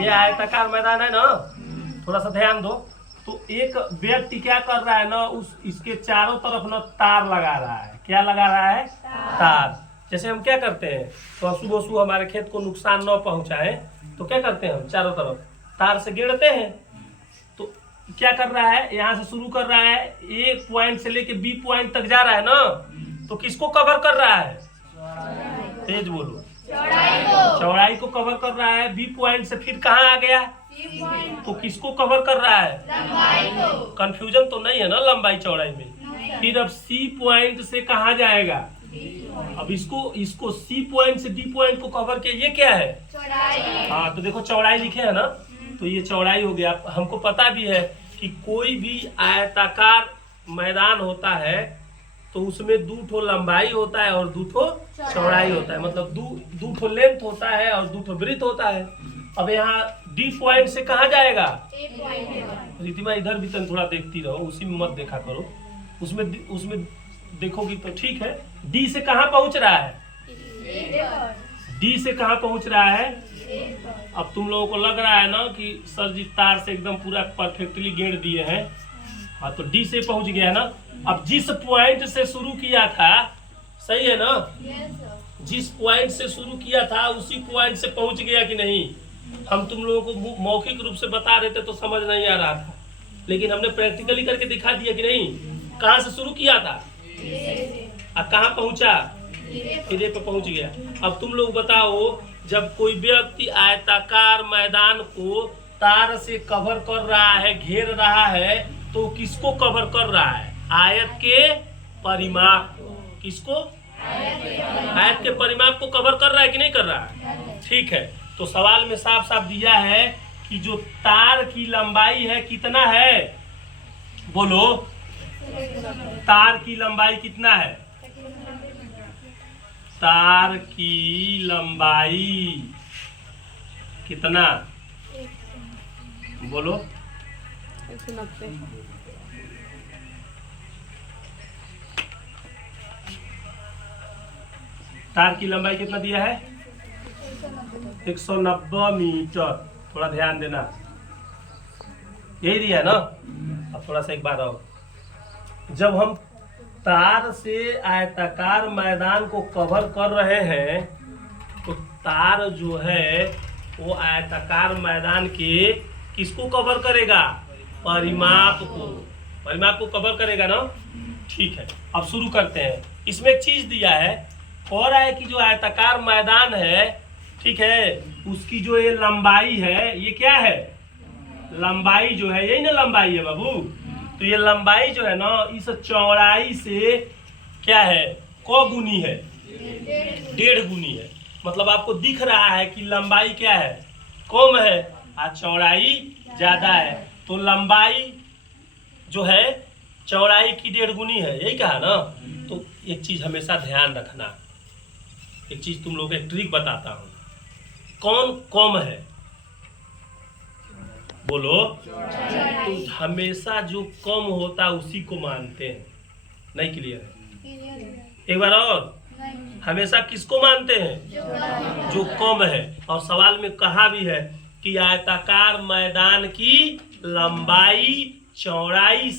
ये आयताकार मैदान है ना, थोड़ा सा ध्यान दो। तो एक व्यक्ति क्या कर रहा है ना, इसके चारों तरफ ना तार लगा रहा है। क्या लगा रहा है? तार। जैसे हम क्या करते हैं, तो पशु वशु हमारे खेत को नुकसान न पहुंचाए तो क्या करते हैं, हम चारों तरफ तार से घेरते हैं। तो क्या कर रहा है, यहाँ से शुरू कर रहा है, ए पॉइंट से लेके बी पॉइंट तक जा रहा है ना, तो किसको कवर कर रहा है? तेज बोलो। चौड़ाई को कवर कर रहा है। बी पॉइंट से फिर कहाँ आ गया, तो किसको कवर कर रहा है? कंफ्यूजन तो नहीं है ना लंबाई चौड़ाई में। फिर अब सी पॉइंट से कहाँ जाएगा? अब इसको सी पॉइंट से डी पॉइंट को कवर किया, ये क्या है? हाँ, तो देखो चौड़ाई लिखे है ना, तो ये चौड़ाई हो गया। हमको पता भी है कि कोई भी आयताकार मैदान होता है तो उसमें दो ठो लंबाई होता है और दो ठो चौड़ाई होता है, मतलब दो ठो लेंथ होता है और दो ठो ब्रीथ होता है। अब यहाँ डी पॉइंट से कहाँ जाएगा? रितिमा इधर भी तन थोड़ा देखती रहो, उसी में मत देखा करो, उसमें देखोगी तो ठीक है। डी से कहाँ पहुंच रहा है? डी से कहाँ पहुंच रहा है? अब तुम लोगों को लग रहा है ना कि सर जी तार से एकदम पूरा परफेक्टली घेर दिए हैं। हाँ, तो डी से पहुंच गया है ना। अब जिस पॉइंट से शुरू किया था, सही है ना, जिस पॉइंट से शुरू किया था उसी पॉइंट से पहुंच गया कि नहीं? हम तुम लोगों को मौखिक रूप से बता रहे थे तो समझ नहीं आ रहा था, लेकिन हमने प्रैक्टिकली करके दिखा दिया कि नहीं। कहाँ से शुरू किया था, अब कहाँ पहुंचा? सिरे पे पहुंच गया। अब तुम लोग बताओ, जब कोई व्यक्ति आयताकार मैदान को तार से कवर कर रहा है, घेर रहा है, तो किसको कवर कर रहा है? आयत के परिमाप को। किसको? आयत के परिमाप को कवर कर रहा है कि नहीं कर रहा है? ठीक है, तो सवाल में साफ साफ दिया है कि जो तार की लंबाई है कितना है? बोलो, तार की लंबाई कितना है? तार की लंबाई कितना? बोलो। 190। तार की लंबाई कितना दिया है? 190 मीटर। थोड़ा ध्यान देना, यही दिया है ना। अब थोड़ा सा एक बार और, जब हम तार से आयताकार मैदान को कवर कर रहे हैं तो तार जो है वो आयताकार मैदान के किसको कवर करेगा? परिमाप को। परिमाप को कवर करेगा ना। ठीक है, अब शुरू करते हैं। इसमें एक चीज दिया है, और है कि जो आयताकार मैदान है, ठीक है, उसकी जो ये लंबाई है, ये क्या है? लंबाई जो है, यही ना लंबाई है बाबू। तो ये लंबाई जो है ना, इस चौड़ाई से क्या है? क गुनी है? 1.5 गुनी है। मतलब आपको दिख रहा है कि लंबाई क्या है? कम है और चौड़ाई ज्यादा है। तो लंबाई जो है चौड़ाई की 1.5 गुनी है, यही कहा ना। तो एक चीज हमेशा ध्यान रखना, एक चीज तुम लोगों को एक ट्रिक बताता हूँ। कौन कम है? बोलो। तो हमेशा जो कम होता है उसी को मानते हैं। नहीं क्लियर है? एक बार और, हमेशा किसको मानते हैं? जो कम है। और सवाल में कहा भी है कि आयताकार मैदान की लंबाई चौड़ाई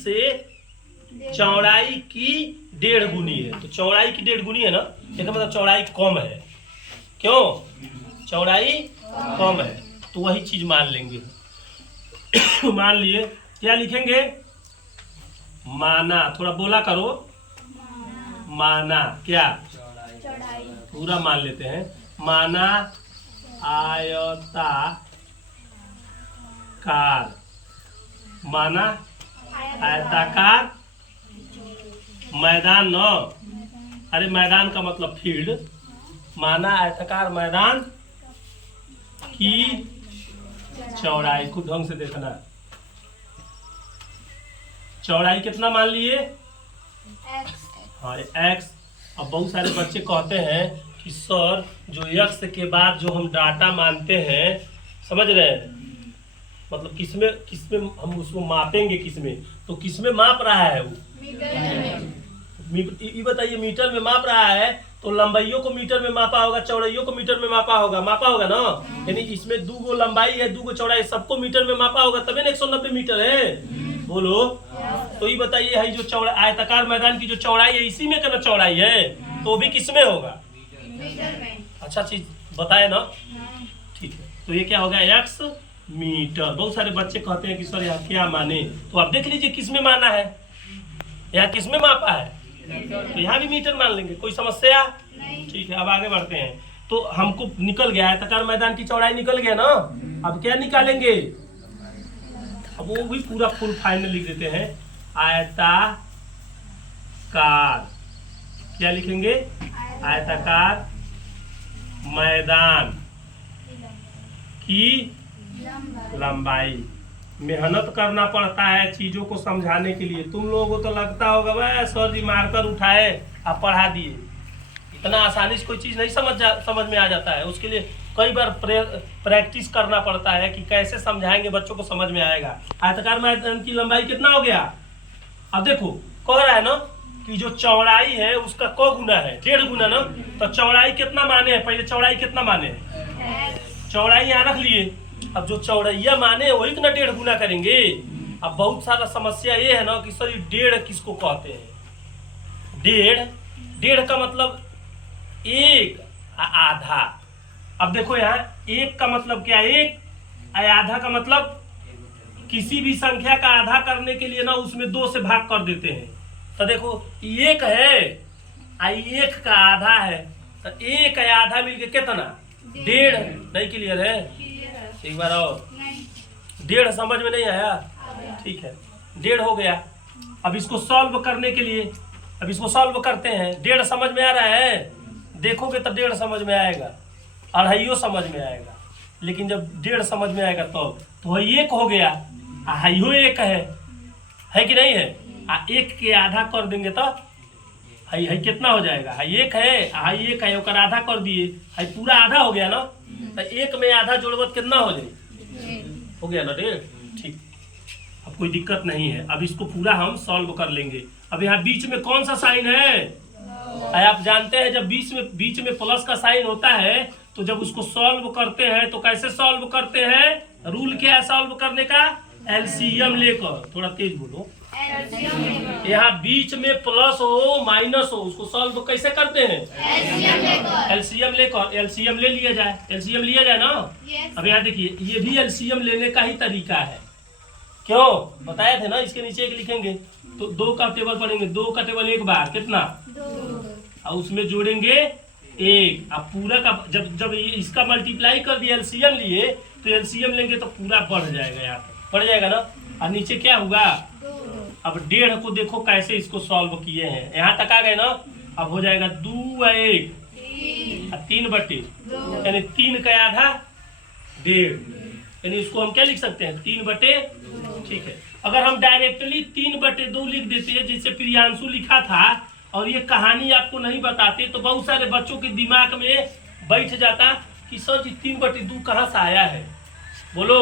की 1.5 गुनी है। तो चौड़ाई की 1.5 गुनी है ना, इसका मतलब चौड़ाई कम है। क्यों? चौड़ाई कम है, तो वही चीज मान लेंगे। मान लिए, क्या लिखेंगे? माना। थोड़ा बोला करो, माना। क्या? पूरा मान लेते हैं। माना आयताकार, माना आयताकार मैदान न, अरे मैदान का मतलब फील्ड। माना आयताकार मैदान की चौड़ाई को ढंग से देखना। चौड़ाई कितना मान लिए? हाँ, x। अब बहुत सारे बच्चे कहते हैं कि सर जो x के बाद जो हम डाटा मानते हैं, समझ रहे हैं, मतलब किसमें हम उसको मापेंगे, किसमें? तो किसमें माप रहा है वो? ये बताइए, मीटर में माप रहा है तो लंबाइयों को मीटर में मापा होगा, चौड़ाइयों को मीटर में मापा होगा ना। यानी इसमें 2 गो लंबाई है, 2 गो चौड़ाई, सबको मीटर में मापा होगा तभी ना 190 मीटर है। बोलो तो ये बताइए, है जो चौड़ा आयताकार मैदान की जो चौड़ाई है इसी में का चौड़ाई है, तो भी किसमें होगा? अच्छा चीज बताए ना, ठीक है। तो ये क्या हो गया? x metre. बहुत सारे बच्चे कहते हैं कि सर यहाँ क्या माने, तो आप देख लीजिए किसमें माना है, यहाँ किसमें मापा है, तो यहाँ भी मीटर मान लेंगे, कोई समस्या? ठीक है, अब आगे बढ़ते हैं। तो हमको निकल गया आयताकार मैदान की चौड़ाई निकल गया ना, अब क्या निकालेंगे? अब वो भी पूरा फुल फाइनल लिख देते हैं, आयताकार, क्या लिखेंगे? आयताकार मैदान की लंबाई। मेहनत करना पड़ता है चीजों को समझाने के लिए। तुम लोगों को तो लगता होगा वह सर जी मार्कर उठाए आप पढ़ा दिए, इतना आसानी से कोई चीज नहीं समझ में आ जाता है। उसके लिए कई बार प्रैक्टिस करना पड़ता है कि कैसे समझाएंगे बच्चों को समझ में आएगा। आयताकार मैदान की लंबाई कितना हो गया? अब देखो कह रहा है ना कि जो चौड़ाई है उसका क गुना है, 1.5 गुना ना। तो चौड़ाई कितना माने है? पहले चौड़ाई कितना माने है? चौड़ाई यहाँ रख लिए। अब जो चौड़ैया माने वही ना 1.5 गुना करेंगे। अब बहुत सारा समस्या ये है ना कि सर 1.5 किसको कहते हैं? 1.5 का मतलब 1 आधा। अब देखो यहाँ 1 का मतलब क्या है? 1 आधा का मतलब किसी भी संख्या का आधा करने के लिए ना उसमें 2 से भाग कर देते हैं। तो देखो 1 है, 1 का आधा है, तो 1 आधा मिलके कितना? 1.5। नहीं क्लियर है? एक बार और 1.5 समझ में नहीं आया? ठीक है, 1.5 हो गया। अब इसको सॉल्व करने के लिए, अब इसको सॉल्व करते हैं। 1.5 समझ में आ रहा है? देखोगे तो 1.5 समझ में आएगा, 2.5 समझ में आएगा, लेकिन जब 1.5 समझ में आएगा तो 1 हो गया, 2.5 1 है कि नहीं है? 1 के आधा कर देंगे तो है कितना हो जाएगा? 1 है, 1 है, ओकर आधा कर दिए, है पूरा आधा हो गया ना। तो 1 में आधा जोड़बत कितना हो जाए? हो गया ना 1.5। ठीक, अब कोई दिक्कत नहीं है। अब इसको पूरा हम सॉल्व कर लेंगे। अब यहाँ बीच में कौन सा साइन है? आप जानते हैं जब बीच में प्लस का साइन होता है तो जब उसको सॉल्व करते हैं तो कैसे सॉल्व करते हैं? रूल क्या है सॉल्व करने का? एलसीएम लेकर। थोड़ा तेज बोलो। यहाँ बीच में प्लस हो माइनस हो, उसको सॉल्व कैसे करते हैं? एलसीएम लेकर। एलसीएम ले लिया जाए, एलसीएम लिया जाए ना। अब यहाँ देखिए ये भी एलसीएम लेने का ही तरीका है। क्यों बताए थे ना? इसके नीचे एक लिखेंगे तो 2 का टेबल पढ़ेंगे, 2 का टेबल 1 बार कितना? 2। और उसमें जोड़ेंगे 1। अब पूरा का जब इसका मल्टीप्लाई कर दिया, एलसीएम लिए, तो एलसीएम लेंगे तो पूरा बढ़ जाएगा, यहाँ पे बढ़ जाएगा ना। और नीचे क्या होगा? अब 1.5 को देखो कैसे इसको सॉल्व किए हैं, यहाँ तक आ गए ना। अब हो जाएगा 2 और 1 3 बटे, यानी 3 का आधा 1.5, यानी इसको हम क्या लिख सकते हैं? 3 बटे। ठीक है, अगर हम डायरेक्टली 3 बटे 2 लिख देते हैं जैसे प्रियांशु लिखा था और ये कहानी आपको नहीं बताते तो बहुत सारे बच्चों के दिमाग में बैठ जाता कि सर जी 3 बटे 2 कहाँ से आया है, बोलो।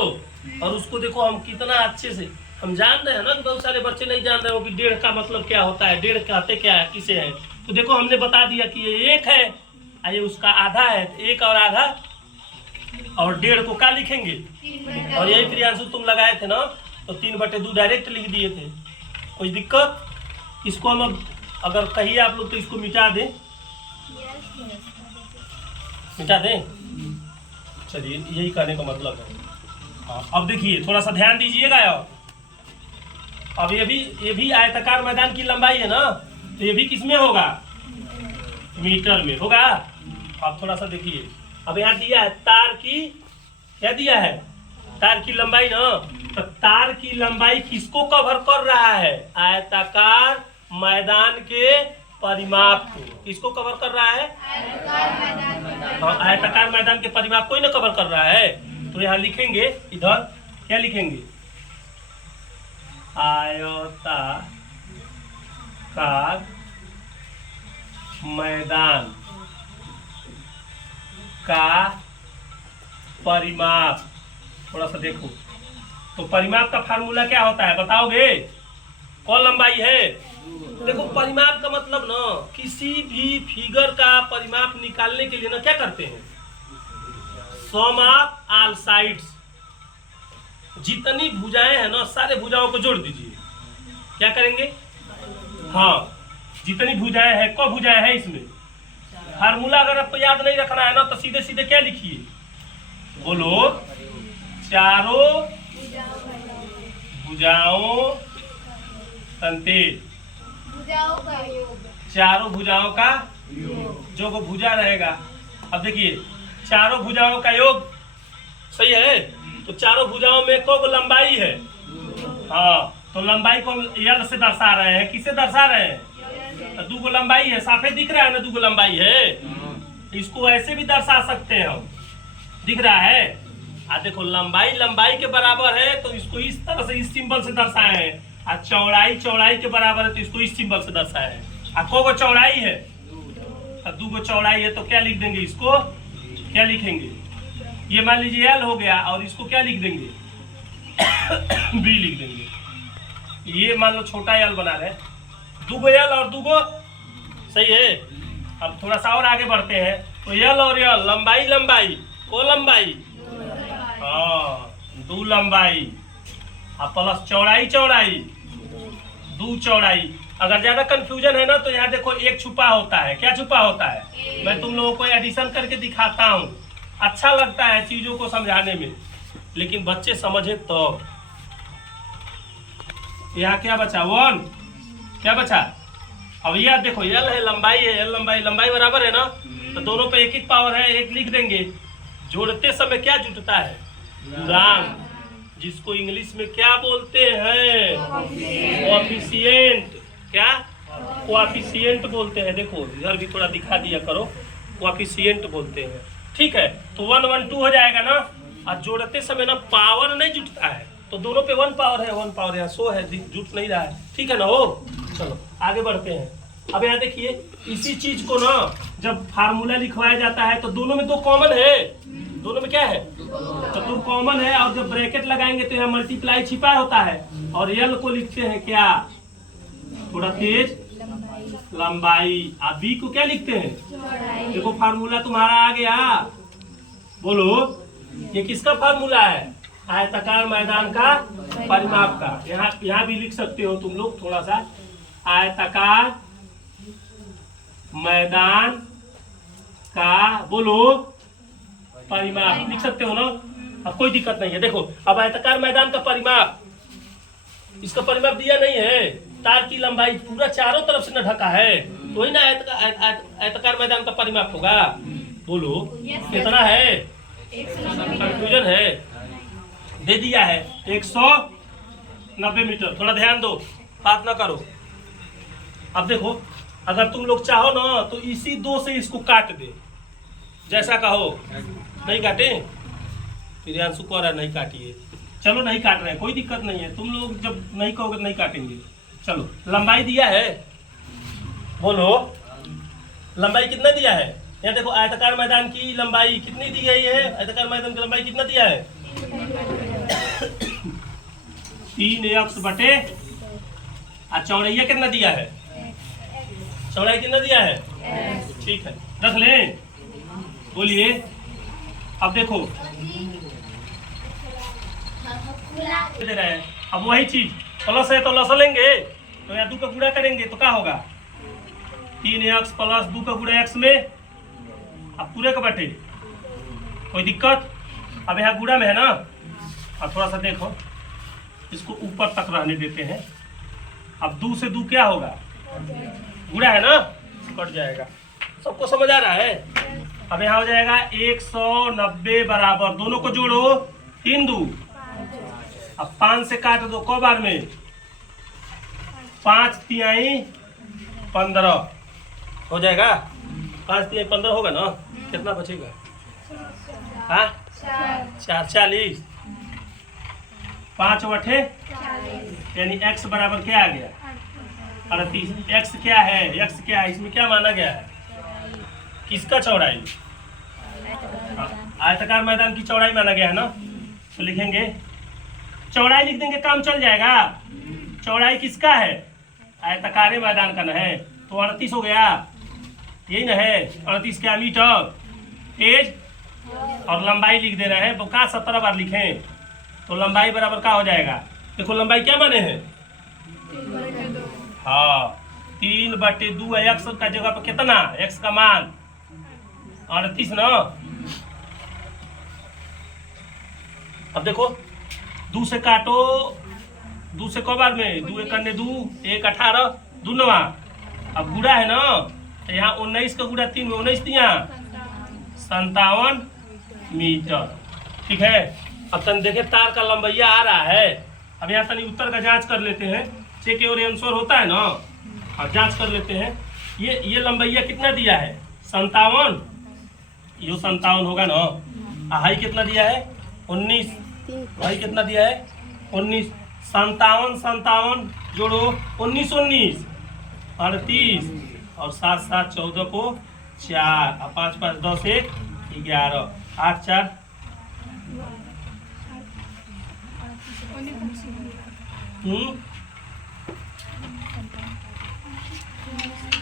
और उसको देखो हम कितना अच्छे से हम जान रहे हैं ना कि बहुत सारे बच्चे नहीं जान रहे हो कि 1.5 का मतलब क्या होता है, 1.5 कहते क्या है, किसे है। तो देखो हमने बता दिया कि ये 1 है, ये उसका आधा है, 1 और आधा, और 1.5 को क्या लिखेंगे? और यही प्रियांशु तुम लगाए थे ना, तो 3 बटे 2 डायरेक्ट लिख दिए थे। कोई दिक्कत? इसको हम अब अगर कहिए आप लोग तो इसको मिटा दें, मिटा दें। चलिए यही कहने का मतलब है। हाँ, अब देखिए थोड़ा सा ध्यान दीजिएगा। अब ये भी आयताकार मैदान की लंबाई है ना, तो ये भी किसमें होगा? मीटर में होगा। अब थोड़ा सा देखिए, अब यहाँ दिया है तार की, क्या दिया है? तार की लंबाई ना। तो तार की लंबाई किसको कवर कर रहा है? आयताकार मैदान के परिमाप को। किसको कवर कर रहा है? आयताकार मैदान के परिमाप को ही ना कवर कर रहा है। तो यहाँ लिखेंगे, इधर क्या लिखेंगे? आयताकार मैदान का परिमाप। थोड़ा सा देखो तो परिमाप का फार्मूला क्या होता है बताओगे? कौन लंबाई है? देखो परिमाप का मतलब ना, किसी भी फिगर का परिमाप निकालने के लिए ना क्या करते हैं, सम ऑफ ऑल साइड्स। जितनी भुजाएं हैं ना सारे भुजाओं को जोड़ दीजिए। क्या करेंगे? हाँ, जितनी भुजाएं हैं, कौ भुजाएं हैं इसमें? फार्मूला अगर आपको याद नहीं रखना है ना तो सीधे सीधे क्या लिखिए, बोलो, चारों भुजाओं तंतेज, चारों भुजाओं का जो को भुजा रहेगा। अब देखिए चारों भुजाओं का योग, सही है, तो चारों भुजाओं में को लंबाई है? हाँ, तो लंबाई को यल से दर्शा रहे हैं। किसे दर्शा रहे हैं? तो दो लंबाई है, साफे दिख रहा है ना, दो लंबाई है। इसको ऐसे भी दर्शा सकते हैं हम, दिख रहा है। देखो लंबाई लंबाई के बराबर है तो इसको इस तरह से, इस सिंबल से दर्शाए हैं। चौड़ाई चौड़ाई के बराबर है तो इसको इस सिंबल से दर्शाए हैं। को चौड़ाई है, दो चौड़ाई है तो क्या लिख देंगे इसको? क्या लिखेंगे? ये मान लीजिए एल हो गया और इसको क्या लिख देंगे? बी लिख देंगे। ये मान लो छोटा एल बना रहे, दो एल और दो, सही है। अब थोड़ा सा और आगे बढ़ते हैं तो एल और एल, लंबाई लंबाई, को लंबाई, हाँ, दो लंबाई, प्लस चौड़ाई चौड़ाई, दो चौड़ाई। अगर ज्यादा कंफ्यूजन है ना तो यहाँ देखो एक छुपा होता है। क्या छुपा होता है? मैं तुम लोगों को एडिशन करके दिखाता हूँ, अच्छा लगता है चीजों को समझाने में, लेकिन बच्चे समझे तो। यहाँ क्या बचा? 1। क्या बचा? अब यह देखो एल है, लंबाई है, एल लंबाई, लंबाई बराबर है ना, तो दोनों पे एक एक पावर है, एक लिख देंगे। जोड़ते समय क्या जुटता है? गुणांक, जिसको इंग्लिश में क्या बोलते हैं? कोएफिशिएंट। क्या? कोएफिशिएंट बोलते हैं। देखो इधर भी थोड़ा दिखा दिया करो, कोएफिशिएंट बोलते हैं। ठीक है, तो 1 1 2 हो जाएगा ना। और जोड़ते समय ना पावर नहीं जुटता है, तो दोनों पे 1 पावर है, 1 पावर यहाँ 100 है, जुट नहीं रहा है। ठीक है ना? हो, चलो आगे बढ़ते हैं। अब यहाँ देखिए, इसी चीज को ना जब फार्मूला लिखवाया जाता है तो दोनों में 2 कॉमन है। दोनों में क्या है? तो 2 कॉमन है, और जब ब्रैकेट लगाएंगे तो यहाँ मल्टीप्लाई छिपा होता है। और यल को लिखते हैं क्या? थोड़ा तेज, लंबाई। आप बी को क्या लिखते हैं? देखो फार्मूला तुम्हारा आ गया। बोलो, ये किसका फार्मूला है? आयताकार मैदान का परिमाप का। यहाँ भी लिख सकते हो तुम लोग थोड़ा सा, आयताकार मैदान का, बोलो, परिमाप लिख सकते हो ना। अब कोई दिक्कत नहीं है। देखो अब आयताकार मैदान का परिमाप, इसका परिमाप दिया नहीं है। तार की लंबाई पूरा चारों तरफ से न ढका है, तो ही ना आयताकार मैदान का परिमाप होगा। बोलो कितना है? कंफ्यूजन है? दे दिया है 190 मीटर। थोड़ा ध्यान दो, बात ना करो। अब देखो, अगर तुम लोग चाहो ना तो इसी 2 से इसको काट दे, जैसा कहो। नहीं काटे? प्रियांशु कह रहा है नहीं काटिए। चलो नहीं काट रहे हैं, कोई दिक्कत नहीं है। तुम लोग जब नहीं कहोगे तो नहीं काटेंगे। चलो लंबाई दिया है, बोलो लंबाई कितना दिया है? यहाँ देखो आयताकार मैदान की लंबाई कितनी दी गई है? आयताकार मैदान की लंबाई कितना दिया है? 3x बटे, चौड़ैया कितना दिया है? चौड़ाई कितना दिया है? ठीक है, रख लें। बोलिए। अब देखो दे रहे हैं, अब वही चीज प्लस है तो लस लेंगे, तो यहाँ 2 का गुणा करेंगे तो क्या होगा? 3x प्लस 2 का गुणा x में, अब पूरे का बटे। कोई दिक्कत? अब यहाँ गुणा में है ना। अब थोड़ा सा देखो, इसको ऊपर तक रहने देते हैं। अब 2 से 2 क्या होगा? गुणा है ना, कट जाएगा। सबको समझ आ रहा है? अब यहाँ हो जाएगा 190 बराबर, दोनों को जोड़ो, 3 2। अब 5 से काट दो, को बार में? 5 तिहाई 15 हो जाएगा। 5 तिहाई 15 होगा ना। कितना बचेगा? हाँ, 4 40, 5 बटे, यानी x बराबर क्या आ गया? 38। x क्या है? x क्या है? इसमें क्या माना गया है? किसका चौड़ाई? आयताकार मैदान की चौड़ाई माना गया है ना। तो लिखेंगे, चौड़ाई लिख देंगे, काम चल जाएगा। चौड़ाई किसका है? आयताकार मैदान का न है, तो 38 हो गया, यही ना है 38 क्या मीटर। एज और लंबाई लिख दे रहे हैं, तो कहाँ 17 बार लिखें, तो लंबाई बराबर क्या हो जाएगा? देखो लंबाई क्या बने हैं, हाँ 3/2 एक्स का जगह पर कितना, एक्स का मान 38 ना। अब देखो 2 से काटो, 2 से कौ बार में, 2 एक अन्य 2, 1 18 दूनवा। अब गुड़ा है ना, तो यहाँ 19 का गुड़ा 3 में 19 दिया 57 मीटर। ठीक है, अब तन देखे तार का लंबैया आ रहा है। अब यहाँ तनी उत्तर का जांच कर लेते हैं, चेक और आंसर होता है ना, अब जांच कर लेते हैं। ये लंबैया कितना दिया है? 57, यो 57 होगा ना। हाई कितना दिया है? 19। भाई कितना दिया है? 19। 57 57 जोड़ो, 19 19 38 और 7 7 14 को 4 और 5 5 10 1 11 8 4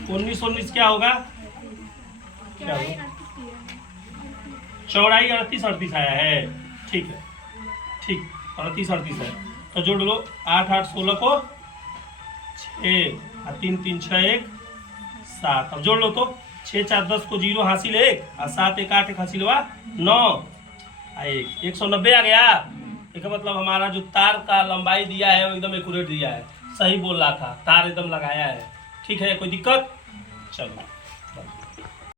19 19 क्या होगा? क्या होगा? चौड़ाई 38 38 आया है। ठीक है, ठीक 38 38 है, तो जोड़ लो 8 8 16 को 6 और 3 3 6 1 7। अब जोड़ लो तो 6 4 10 को 0 हासिल 1 और 7 1 8 1 हासिल हुआ 9 1 190 आ गया। इसका मतलब हमारा जो तार का लंबाई दिया है वो एकदम एक्यूरेट दिया है, सही बोल रहा था, तार एकदम लगाया है। ठीक है, कोई दिक्कत? चलो।